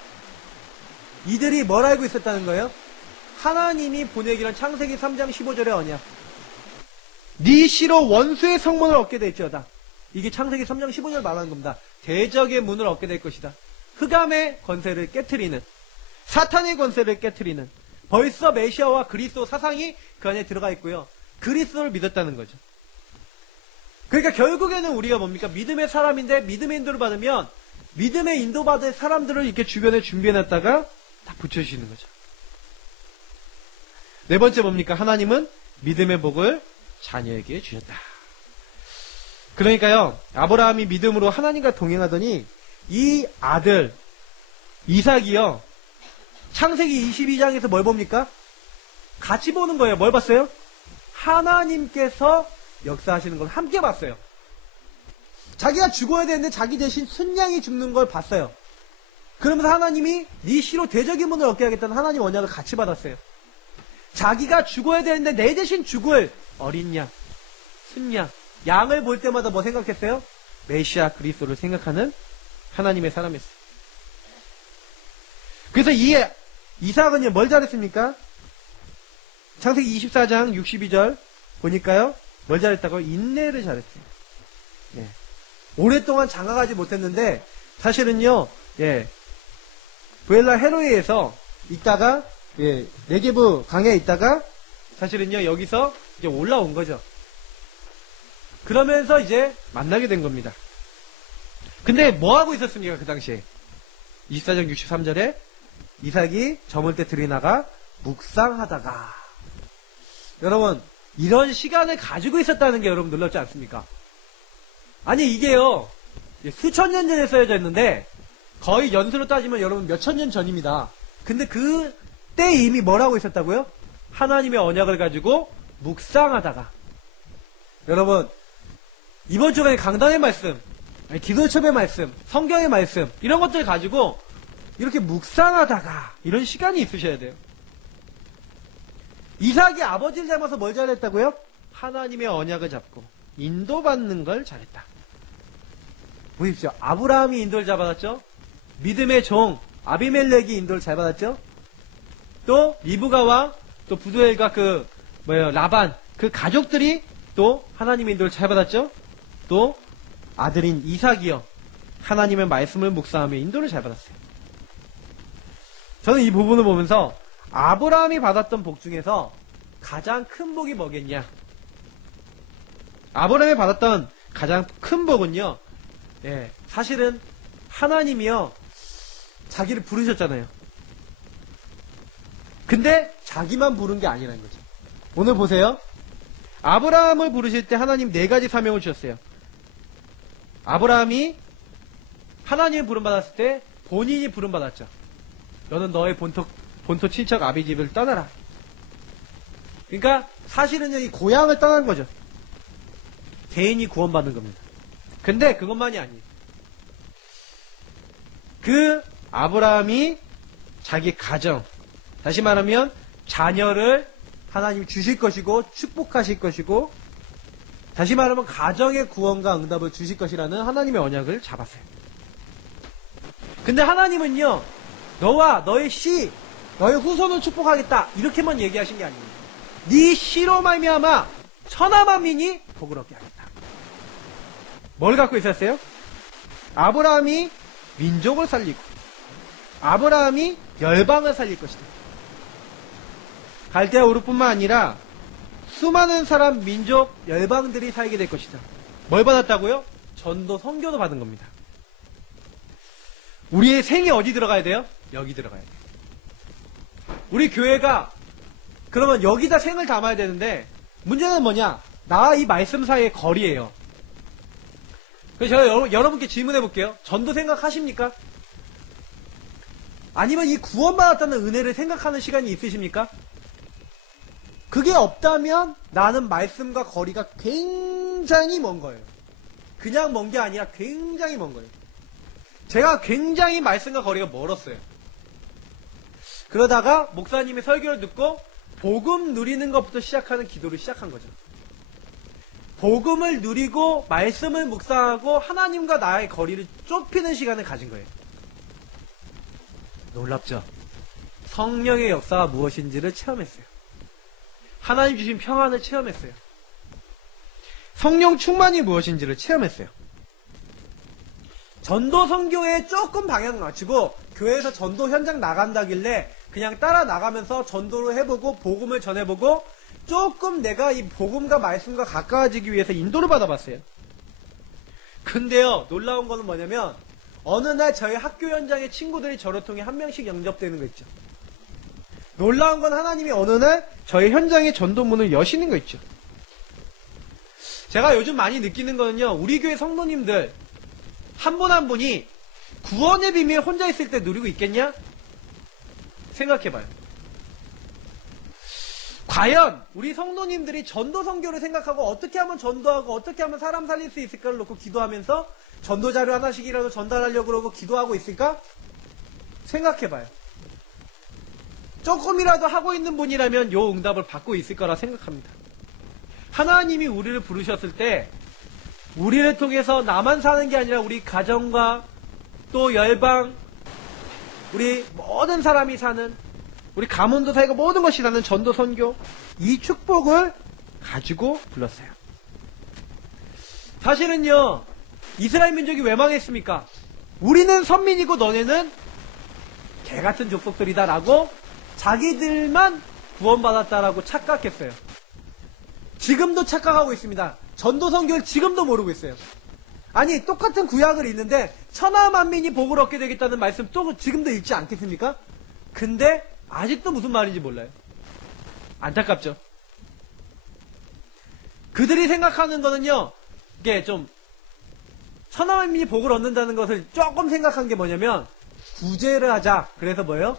이들이 뭘 알고 있었다는 거예요? 하나님이 보내기란 창세기 3장 15절의 언약. 네 씨로 원수의 성문을 얻게 될지어다. 이게 창세기 3장 15절 말하는 겁니다. 대적의 문을 얻게 될 것이다. 흑암의 권세를 깨트리는, 사탄의 권세를 깨트리는, 벌써 메시아와 그리스도 사상이 그 안에 들어가 있고요. 그리스도를 믿었다는 거죠. 그러니까 결국에는 우리가 뭡니까? 믿음의 사람인데 믿음의 인도를 받으면 믿음의 인도받을 사람들을 이렇게 주변에 준비해놨다가 다 붙여주시는 거죠. 네 번째 뭡니까? 하나님은 믿음의 복을 자녀에게 주셨다. 그러니까요, 아브라함이 믿음으로 하나님과 동행하더니 이 아들 이삭이요, 창세기 22장에서 뭘 봅니까? 같이 보는 거예요. 뭘 봤어요? 하나님께서 역사하시는 걸 함께 봤어요. 자기가 죽어야 되는데 자기 대신 순양이 죽는 걸 봤어요. 그러면서 하나님이 네 씨로 대적의 문을 얻게 하겠다는 하나님 언약을 같이 받았어요. 자기가 죽어야 되는데 내 대신 죽을 어린 양, 순양, 양을 볼 때마다 뭐 생각했어요? 메시아 그리스도를 생각하는 하나님의 사람이었어요. 그래서 이삭은요, 뭘 잘했습니까? 창세기 24장 62절 보니까요, 뭘 잘했다고요? 인내를 잘했어요. 예. 오랫동안 장가가지 못했는데, 사실은요, 부엘라 헤로이에서 있다가, 네게브 강에 있다가, 사실은요, 여기서 이제 올라온 거죠. 그러면서 이제 만나게 된 겁니다. 근데 뭐 하고 있었습니까, 그 당시에? 24장 63절에 이삭이 저물 때 들이 나가 묵상하다가, 여러분, 이런 시간을 가지고 있었다는 게 여러분 놀랍지 않습니까? 아니, 이게요, 수천 년 전에 써여져 있는데, 거의 연수로 따지면 여러분 몇천 년 전입니다. 근데 그때 이미 뭘 하고 있었다고요? 하나님의 언약을 가지고 묵상하다가. 여러분, 이번 주간에 강단의 말씀, 기도첩의 말씀, 성경의 말씀, 이런 것들 가지고 이렇게 묵상하다가 이런 시간이 있으셔야 돼요. 이삭이 아버지를 닮아서 뭘 잘했다고요? 하나님의 언약을 잡고 인도받는 걸 잘했다. 보십시오. 아브라함이 인도를 잘 받았죠? 믿음의 종 아비멜렉이 인도를 잘 받았죠? 또 리브가와 또 부두엘과 라반 그 가족들이 또 하나님의 인도를 잘 받았죠? 또 아들인 이삭이요, 하나님의 말씀을 묵상하며 인도를 잘 받았어요. 저는 이 부분을 보면서 아브라함이 받았던 복 중에서 가장 큰 복이 뭐겠냐? 아브라함이 받았던 가장 큰 복은요, 사실은 하나님이요, 자기를 부르셨잖아요. 근데 자기만 부른 게 아니라는 거죠. 오늘 보세요. 아브라함을 부르실 때 하나님 4가지 사명을 주셨어요. 아브라함이 하나님의 부름받았을 때 본인이 부름받았죠. 너는 너의 본토 친척 아비 집을 떠나라. 그러니까 사실은 이 고향을 떠난 거죠. 개인이 구원받는 겁니다. 근데 그것만이 아니에요. 그 아브라함이 자기 가정, 다시 말하면 자녀를 하나님 주실 것이고 축복하실 것이고, 다시 말하면 가정의 구원과 응답을 주실 것이라는 하나님의 언약을 잡았어요. 근데 하나님은요, 너와 너의 씨, 너의 후손을 축복하겠다, 이렇게만 얘기하신 게 아니에요. 네 씨로 말미암아 천하 만민이 복을 얻게 하겠다. 뭘 갖고 있었어요? 아브라함이 민족을 살리고 아브라함이 열방을 살릴 것이다. 갈대아 우르뿐만 아니라 수많은 사람, 민족, 열방들이 살게 될 것이다. 뭘 받았다고요? 전도, 선교도 받은 겁니다. 우리의 생이 어디 들어가야 돼요? 여기 들어가야 돼요. 우리 교회가 그러면 여기다 생을 담아야 되는데 문제는 뭐냐? 나와 이 말씀 사이의 거리예요. 그래서 제가 여러분께 질문해 볼게요. 전도 생각하십니까? 아니면 이 구원받았다는 은혜를 생각하는 시간이 있으십니까? 그게 없다면 나는 말씀과 거리가 굉장히 먼 거예요. 그냥 먼 게 아니라 굉장히 먼 거예요. 제가 굉장히 말씀과 거리가 멀었어요. 그러다가 목사님의 설교를 듣고 복음 누리는 것부터 시작하는 기도를 시작한 거죠. 복음을 누리고 말씀을 묵상하고 하나님과 나의 거리를 좁히는 시간을 가진 거예요. 놀랍죠? 성령의 역사가 무엇인지를 체험했어요. 하나님 주신 평안을 체험했어요. 성령 충만이 무엇인지를 체험했어요. 전도 선교에 조금 방향 맞추고 교회에서 전도 현장 나간다길래 그냥 따라 나가면서 전도를 해보고 복음을 전해보고 조금 내가 이 복음과 말씀과 가까워지기 위해서 인도를 받아봤어요. 근데요, 놀라운 거는 뭐냐면 어느 날 저희 학교 현장의 친구들이 저를 통해 한 명씩 영접되는 거 있죠. 놀라운 건 하나님이 어느 날 저희 현장의 전도문을 여시는 거 있죠. 제가 요즘 많이 느끼는 거는요, 우리 교회 성도님들 한 분 한 분이 구원의 비밀 혼자 있을 때 누리고 있겠냐? 생각해봐요. 과연 우리 성도님들이 전도 선교를 생각하고 어떻게 하면 전도하고 어떻게 하면 사람 살릴 수 있을까를 놓고 기도하면서 전도 자료 하나씩이라도 전달하려고 그러고 기도하고 있을까? 생각해봐요. 조금이라도 하고 있는 분이라면 요 응답을 받고 있을 거라 생각합니다. 하나님이 우리를 부르셨을 때 우리를 통해서 나만 사는 게 아니라 우리 가정과 또 열방, 우리 모든 사람이 사는, 우리 가문도 사이가 모든 것이 사는 전도 선교, 이 축복을 가지고 불렀어요. 사실은요, 이스라엘 민족이 왜 망했습니까? 우리는 선민이고 너네는 개같은 족속들이다라고 자기들만 구원받았다라고 착각했어요. 지금도 착각하고 있습니다. 전도 선교를 지금도 모르고 있어요. 아니, 똑같은 구약을 읽는데 천하 만민이 복을 얻게 되겠다는 말씀 또 지금도 읽지 않겠습니까? 근데 아직도 무슨 말인지 몰라요. 안타깝죠. 그들이 생각하는 거는요, 이게 좀 천하 만민이 복을 얻는다는 것을 조금 생각한 게 뭐냐면 구제를 하자. 그래서 뭐예요?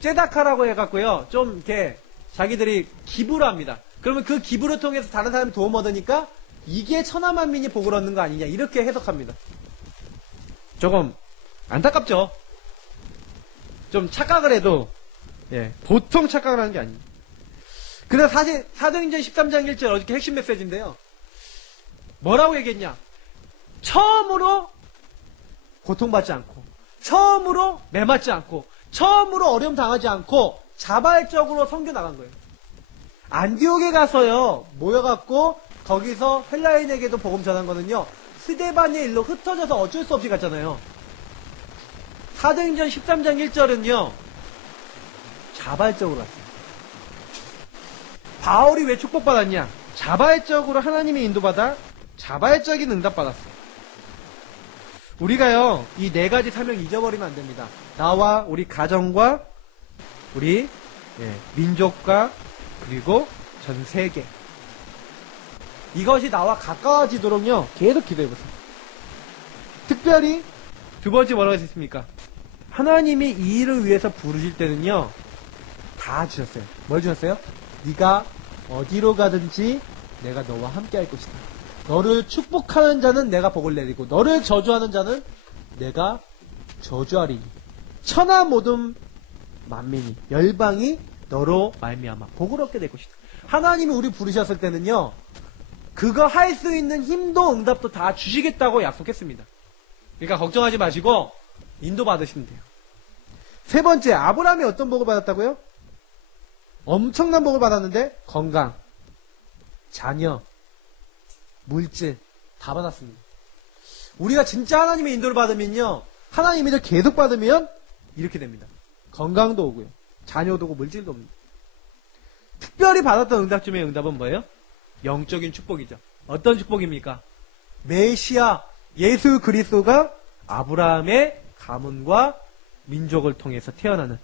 째다카라고 해갖고요, 좀 이렇게 자기들이 기부를 합니다. 그러면 그 기부를 통해서 다른 사람이 도움 얻으니까 이게 천하 만민이 복을 얻는 거 아니냐, 이렇게 해석합니다. 조금 안타깝죠. 좀 착각을 해도 보통 착각을 하는 게 아닙니다. 그래서 사실 사도행전 13장 1절 어저께 핵심 메시지인데요, 뭐라고 얘기했냐? 처음으로 고통받지 않고, 처음으로 매맞지 않고, 처음으로 어려움 당하지 않고 자발적으로 선교 나간 거예요. 안디옥에 가서요, 모여갖고 거기서 헬라인에게도 복음 전한 거는요, 스데반의 일로 흩어져서 어쩔 수 없이 갔잖아요. 사도행전 13장 1절은요 자발적으로 갔어요. 바울이 왜 축복받았냐? 자발적으로 하나님의 인도받아 자발적인 응답받았어요. 우리가요, 이 네 가지 사명 잊어버리면 안 됩니다. 나와 우리 가정과 우리 민족과 그리고 전 세계, 이것이 나와 가까워지도록요 계속 기도해보세요. 특별히 두 번째 뭐라고 했습니까? 하나님이 이 일을 위해서 부르실 때는요 다 주셨어요. 뭘 주셨어요? 네가 어디로 가든지 내가 너와 함께 할 것이다. 너를 축복하는 자는 내가 복을 내리고 너를 저주하는 자는 내가 저주하리니 천하 모든 만민이 열방이 너로 말미암아 복을 얻게 될 것이다. 하나님이 우리 부르셨을 때는요, 그거 할 수 있는 힘도 응답도 다 주시겠다고 약속했습니다. 그러니까 걱정하지 마시고 인도 받으시면 돼요. 세 번째, 아브라함이 어떤 복을 받았다고요? 엄청난 복을 받았는데 건강, 자녀, 물질 다 받았습니다. 우리가 진짜 하나님의 인도를 받으면요, 하나님의 인도를 계속 받으면 이렇게 됩니다. 건강도 오고요, 자녀도 오고 물질도 옵니다. 특별히 받았던 응답 중에 응답은 뭐예요? 영적인 축복이죠. 어떤 축복입니까? 메시아 예수 그리스도가 아브라함의 가문과 민족을 통해서 태어나는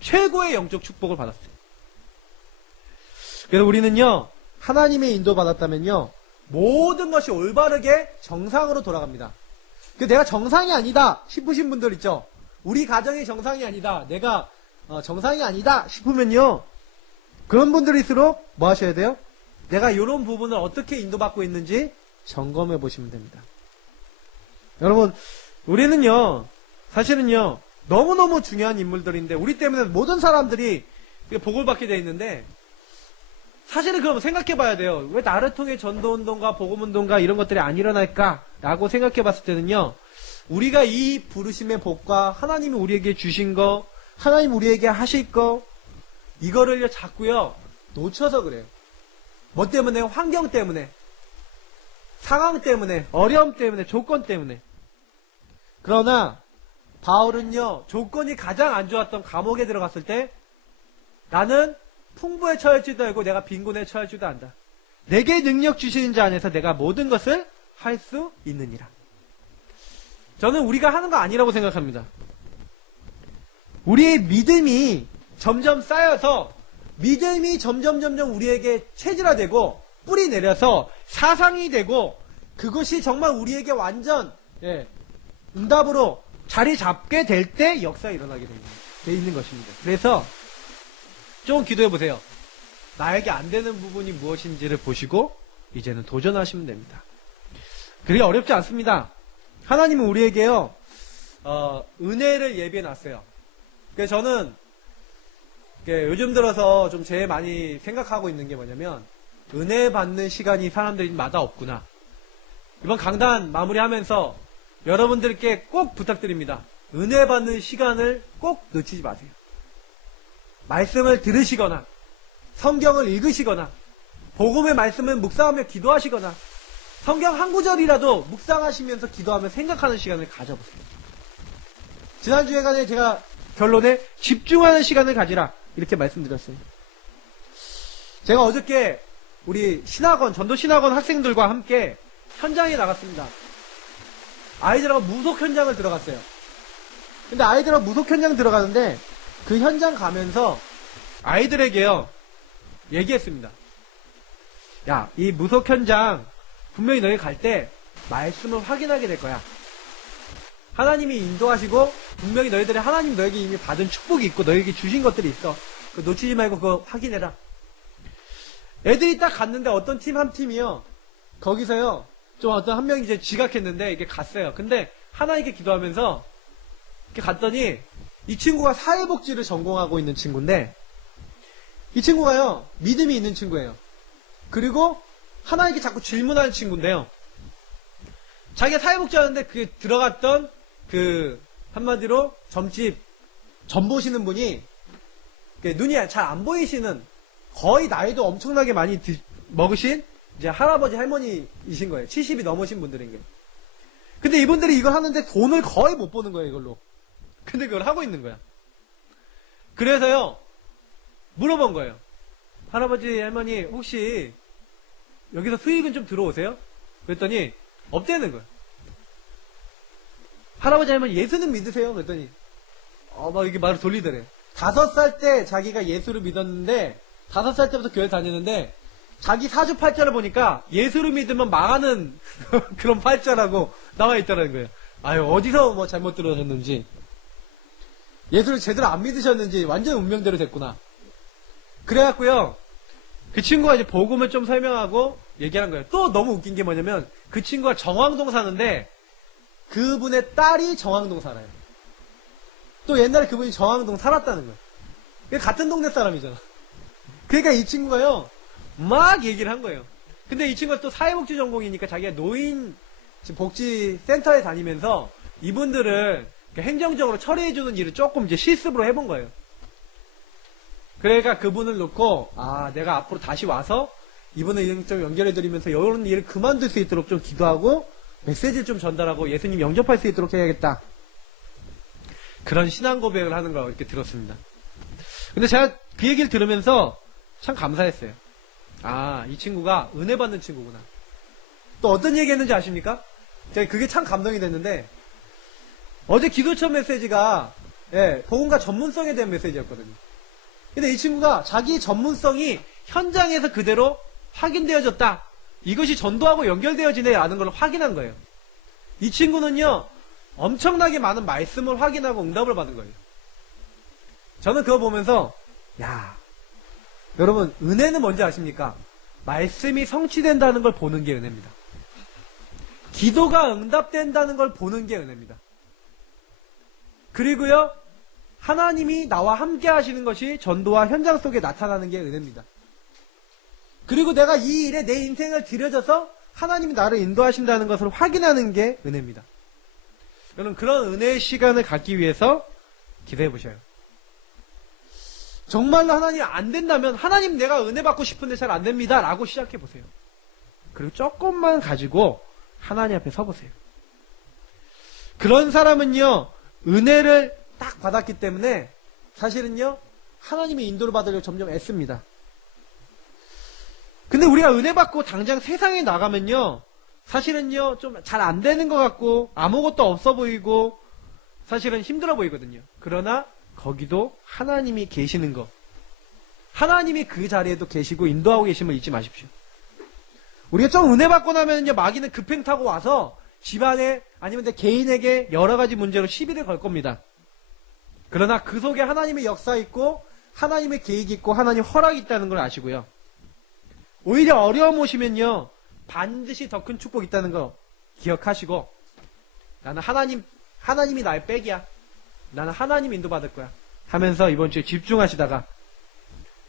최고의 영적 축복을 받았어요. 그래서 우리는요, 하나님의 인도받았다면요, 모든 것이 올바르게 정상으로 돌아갑니다. 내가 정상이 아니다 싶으신 분들 있죠? 우리 가정이 정상이 아니다, 내가 정상이 아니다 싶으면요, 그런 분들일수록 뭐 하셔야 돼요? 내가 이런 부분을 어떻게 인도받고 있는지 점검해 보시면 됩니다. 여러분, 우리는요, 사실은요, 너무너무 중요한 인물들인데, 우리 때문에 모든 사람들이 복을 받게 되어 있는데, 사실은 그럼 생각해 봐야 돼요. 왜 나를 통해 전도운동과 복음운동과 이런 것들이 안 일어날까? 라고 생각해 봤을 때는요, 우리가 이 부르심의 복과 하나님이 우리에게 주신 거, 하나님 우리에게 하실 거, 이거를요, 자꾸요, 놓쳐서 그래요. 뭐 때문에? 환경 때문에. 상황 때문에. 어려움 때문에. 조건 때문에. 그러나, 바울은요, 조건이 가장 안 좋았던 감옥에 들어갔을 때, 나는 풍부에 처할지도 알고 내가 빈곤에 처할지도 안다. 내게 능력 주시는 자 안에서 내가 모든 것을 할 수 있느니라. 저는 우리가 하는 거 아니라고 생각합니다. 우리의 믿음이 점점 쌓여서 믿음이 점점 우리에게 체질화되고 뿌리 내려서 사상이 되고 그것이 정말 우리에게 완전 응답으로 자리 잡게 될 때 역사가 일어나게 돼 있는 것입니다. 그래서 좀 기도해 보세요. 나에게 안 되는 부분이 무엇인지를 보시고 이제는 도전하시면 됩니다. 그게 어렵지 않습니다. 하나님은 우리에게요, 은혜를 예비해 놨어요. 그래서 저는 요즘 들어서 좀 제일 많이 생각하고 있는 게 뭐냐면, 은혜 받는 시간이 사람들마다 없구나. 이번 강단 마무리하면서 여러분들께 꼭 부탁드립니다. 은혜 받는 시간을 꼭 놓치지 마세요. 말씀을 들으시거나 성경을 읽으시거나 복음의 말씀을 묵상하며 기도하시거나 성경 한 구절이라도 묵상하시면서 기도하며 생각하는 시간을 가져보세요. 지난주에간에 제가 결론에 집중하는 시간을 가지라 이렇게 말씀드렸어요. 제가 어저께 우리 신학원, 전도신학원 학생들과 함께 현장에 나갔습니다. 아이들하고 무속 현장을 들어갔어요. 근데 아이들하고 무속 현장 들어가는데 그 현장 가면서 아이들에게요, 얘기했습니다. 야, 이 무속 현장 분명히 너희 갈 때 말씀을 확인하게 될 거야. 하나님이 인도하시고 분명히 너희들이 하나님 너에게 이미 받은 축복이 있고 너에게 주신 것들이 있어. 그거 놓치지 말고 그거 확인해라. 애들이 딱 갔는데 어떤 팀 한 팀이요, 거기서요 좀 어떤 한 명이 이제 지각했는데 이게 갔어요. 근데 하나님께 기도하면서 이렇게 갔더니 이 친구가 사회복지를 전공하고 있는 친구인데, 이 친구가요, 믿음이 있는 친구예요. 그리고 하나님께 자꾸 질문하는 친구인데요, 자기가 사회복지 하는데 그게 들어갔던 한마디로 점집 점 보시는 분이 눈이 잘 안 보이시는, 거의 나이도 엄청나게 많이 먹으신 이제 할아버지 할머니이신 거예요. 70이 넘으신 분들인 게. 근데 이분들이 이걸 하는데 돈을 거의 못 버는 거예요, 이걸로. 근데 그걸 하고 있는 거야. 그래서요, 물어본 거예요. 할아버지, 할머니, 혹시 여기서 수익은 좀 들어오세요? 그랬더니 없대는 거예요. 할아버지, 할머니 예수는 믿으세요? 그랬더니 막 이렇게 말을 돌리더래요. 5살 때 자기가 예수를 믿었는데 5살 때부터 교회 다니는데 자기 사주팔자를 보니까 예수를 믿으면 망하는 그런 팔자라고 나와 있다는 거예요. 아유, 어디서 뭐 잘못 들으셨는지, 예수를 제대로 안 믿으셨는지 완전 운명대로 됐구나. 그래갖고요, 그 친구가 이제 복음을 좀 설명하고 얘기한 거예요. 또 너무 웃긴 게 뭐냐면 그 친구가 정왕동 사는데 그분의 딸이 정왕동 살아요. 또 옛날에 그분이 정왕동 살았다는 거예요. 같은 동네 사람이잖아. 그러니까 이 친구가요 막 얘기를 한 거예요. 근데 이 친구가 또 사회복지 전공이니까 자기가 노인 복지센터에 다니면서 이분들을 행정적으로 처리해주는 일을 조금 이제 실습으로 해본 거예요. 그러니까 그분을 놓고, 내가 앞으로 다시 와서 이분을 좀 연결해드리면서 이런 일을 그만둘 수 있도록 좀 기도하고 메시지를 좀 전달하고 예수님 영접할 수 있도록 해야겠다. 그런 신앙 고백을 하는 거 이렇게 들었습니다. 근데 제가 그 얘기를 들으면서 참 감사했어요. 이 친구가 은혜 받는 친구구나. 또 어떤 얘기 했는지 아십니까? 제가 그게 참 감동이 됐는데, 어제 기도처 메시지가 복음과 전문성에 대한 메시지였거든요. 근데 이 친구가 자기 전문성이 현장에서 그대로 확인되어졌다. 이것이 전도하고 연결되어지네라는 걸 확인한 거예요. 이 친구는요, 엄청나게 많은 말씀을 확인하고 응답을 받은 거예요. 저는 그거 보면서, 여러분, 은혜는 뭔지 아십니까? 말씀이 성취된다는 걸 보는 게 은혜입니다. 기도가 응답된다는 걸 보는 게 은혜입니다. 그리고요, 하나님이 나와 함께 하시는 것이 전도와 현장 속에 나타나는 게 은혜입니다. 그리고 내가 이 일에 내 인생을 들여져서 하나님이 나를 인도하신다는 것을 확인하는 게 은혜입니다. 여러분, 그런 은혜의 시간을 갖기 위해서 기도해 보셔요. 정말로 하나님 안 된다면, 하나님 내가 은혜 받고 싶은데 잘 안 됩니다 라고 시작해 보세요. 그리고 조금만 가지고 하나님 앞에 서 보세요. 그런 사람은요, 은혜를 딱 받았기 때문에 사실은요, 하나님의 인도를 받으려고 점점 애씁니다. 근데 우리가 은혜 받고 당장 세상에 나가면요, 사실은요, 좀 잘 안 되는 것 같고 아무것도 없어 보이고 사실은 힘들어 보이거든요. 그러나 거기도 하나님이 계시는 거, 하나님이 그 자리에도 계시고 인도하고 계심을 잊지 마십시오. 우리가 좀 은혜 받고 나면요, 마귀는 급행 타고 와서 집안에 아니면 내 개인에게 여러 가지 문제로 시비를 걸 겁니다. 그러나 그 속에 하나님의 역사 있고 하나님의 계획이 있고 하나님 허락이 있다는 걸 아시고요. 오히려 어려움 오시면요, 반드시 더 큰 축복이 있다는 거 기억하시고, 나는 하나님이 나의 백이야. 나는 하나님 인도받을 거야 하면서 이번 주에 집중하시다가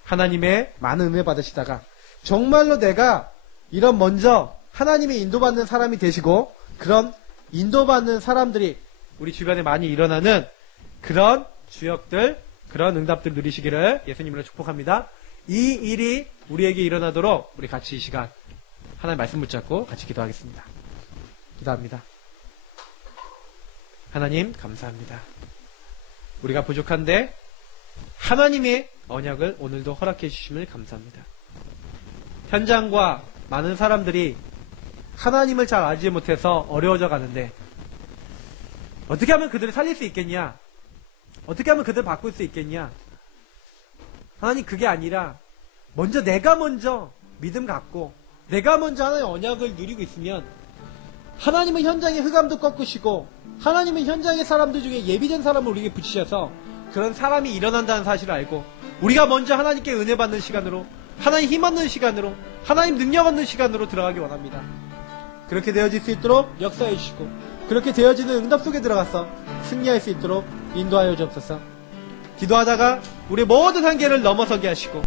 하나님의 많은 은혜 받으시다가 정말로 내가 이런 먼저 하나님의 인도받는 사람이 되시고, 그런 인도받는 사람들이 우리 주변에 많이 일어나는 그런 주역들, 그런 응답들 누리시기를 예수님으로 축복합니다. 이 일이 우리에게 일어나도록 우리 같이 이 시간 하나님 말씀 붙잡고 같이 기도하겠습니다. 기도합니다. 하나님 감사합니다. 우리가 부족한데 하나님의 언약을 오늘도 허락해 주심을 감사합니다. 현장과 많은 사람들이 하나님을 잘 알지 못해서 어려워져 가는데 어떻게 하면 그들을 살릴 수 있겠냐? 어떻게 하면 그들을 바꿀 수 있겠냐? 하나님, 그게 아니라 내가 먼저 믿음 갖고 내가 먼저 하나님의 언약을 누리고 있으면 하나님은 현장의 흑암도 꺾으시고 하나님은 현장의 사람들 중에 예비된 사람을 우리에게 붙이셔서 그런 사람이 일어난다는 사실을 알고 우리가 먼저 하나님께 은혜 받는 시간으로, 하나님 힘 얻는 시간으로, 하나님 능력 얻는 시간으로 들어가기 원합니다. 그렇게 되어질 수 있도록 역사해 주시고, 그렇게 되어지는 응답 속에 들어가서 승리할 수 있도록 인도하여 주옵소서. 기도하다가 우리 모든 한계를 넘어서게 하시고